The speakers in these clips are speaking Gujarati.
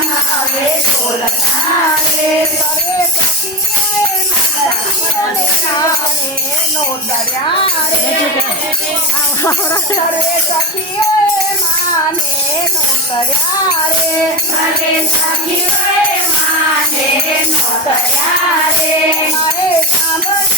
આવે સોલતારે સરે પતિએ નારાયણે નો દર્યા રે સખીએ માને નો દર્યા રે સરે સખીએ માને નો દર્યા રે મારે સાંભળે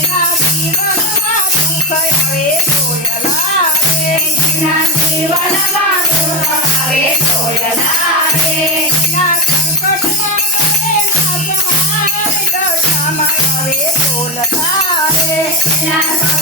આવે